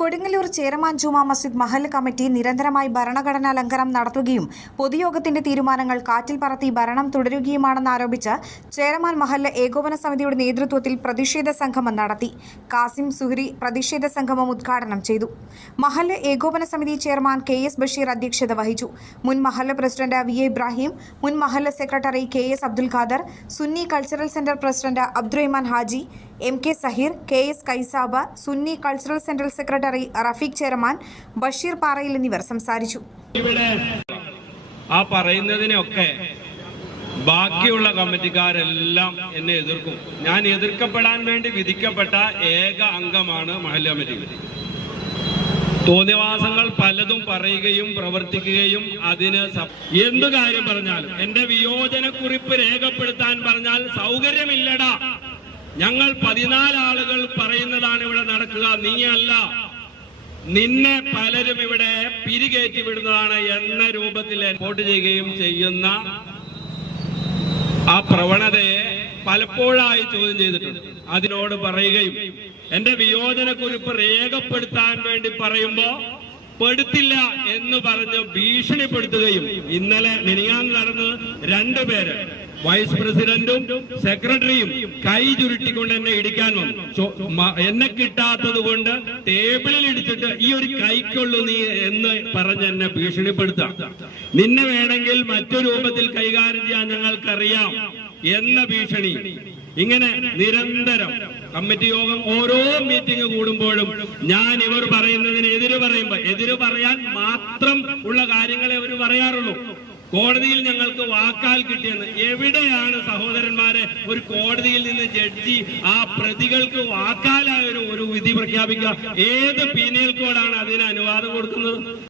Kodungallur Cheraman Juma Masjid Mahal committee നിരന്തരമായി ഭരണഘടനാ ലംഘനം നടത്തുകയും പൊതുയോഗത്തിന്റെ തീരുമാനങ്ങൾ കാറ്റിൽ പറത്തി ഭരണം തുടരുകയുമാണെന്ന് ആരോപിച്ച് ചേരമാൻ മഹല്ല് ഏകോപന സമിതിയുടെ നേതൃത്വത്തിൽ പ്രതിഷേധ സംഗമം നടത്തി. കാസിം സുഹരി പ്രതിഷേധ സംഗമം ഉദ്ഘാടനം ചെയ്തു. മഹല്ല് ഏകോപന സമിതി ചെയർമാൻ കെ എസ് ബഷീർ അധ്യക്ഷത വഹിച്ചു. മുൻ മഹല്ല് പ്രസിഡന്റ് വി എ ഇബ്രാഹിം മുൻ മഹല്ല് secretary K S Abdul Khader Sunni cultural centre president Abdurahman Haji M K Saheer K S Kaisaba Sunni cultural central secretary Rafeeq chairman Basheer Parayil എന്നിവർ സംസാരിച്ചു. ആ പറയുന്നതിനൊക്കെ ബാക്കിയുള്ള കമ്മിറ്റിക്കാരെല്ലാം എന്നെ എതിർക്കും. ഞാൻ എതിർക്കപ്പെടാൻ വേണ്ടി വിധിക്കപ്പെട്ട ഏക അംഗമാണ് മഹല്ല കമ്മിറ്റി. തോന്നിവാസങ്ങൾ പലതും പറയുകയും പ്രവർത്തിക്കുകയും അതിന് എന്തു കാര്യം പറഞ്ഞാലും എന്റെ വിയോജനക്കുറിപ്പ് രേഖപ്പെടുത്താൻ പറഞ്ഞാൽ സൗകര്യമില്ലടാ. ഞങ്ങൾ പതിനാല് ആളുകൾ പറയുന്നതാണ് ഇവിടെ നടക്കുക. നീ അല്ല നിന്നെ പലരും ഇവിടെ പിരികേറ്റി വിടുന്നതാണ് എന്ന രൂപത്തിൽ വോട്ട് ചെയ്യുകയും ചെയ്യുന്ന ആ പ്രവണതയെ പലപ്പോഴായി ചോദ്യം ചെയ്തിട്ടുണ്ട്. അതിനോട് പറയുകയും എന്റെ വിയോജനക്കുറിപ്പ് രേഖപ്പെടുത്താൻ വേണ്ടി പറയുമ്പോ പെടുത്തില്ല എന്ന് പറഞ്ഞ് ഭീഷണിപ്പെടുത്തുകയും ഇന്നലെ മിനിയാന്ന് നടന്ന് രണ്ടുപേര് വൈസ് പ്രസിഡന്റും സെക്രട്ടറിയും കൈ ചുരുട്ടിക്കൊണ്ട് എന്നെ ഇടിക്കാൻ എന്നെ കിട്ടാത്തത് കൊണ്ട് ടേബിളിൽ ഇടിച്ചിട്ട് ഈ ഒരു കൈക്കൊള്ളു നീ എന്ന് പറഞ്ഞ് എന്നെ ഭീഷണിപ്പെടുത്താം നിന്നെ വേണമെങ്കിൽ മറ്റു രൂപത്തിൽ കൈകാര്യം ചെയ്യാൻ ഞങ്ങൾക്കറിയാം എന്ന ഭീഷണി. ഇങ്ങനെ നിരന്തരം കമ്മിറ്റി യോഗം ഓരോ മീറ്റിംഗ് കൂടുമ്പോഴും ഞാൻ ഇവർ പറയുന്നതിന് എതിര് പറയുമ്പോ എതിര് പറയാൻ മാത്രം ഉള്ള കാര്യങ്ങളെ അവർ പറയാറുള്ളൂ. കോടതിയിൽ ഞങ്ങൾക്ക് വാക്കാൽ കിട്ടിയെന്ന്. എവിടെയാണ് സഹോദരന്മാരെ ഒരു കോടതിയിൽ നിന്ന് ജഡ്ജി ആ പ്രതികൾക്ക് വാക്കാലായ ഒരു വിധി പ്രഖ്യാപിക്കുക? ഏത് പീനൽ കോഡാണ് അതിന് അനുവാദം കൊടുക്കുന്നത്?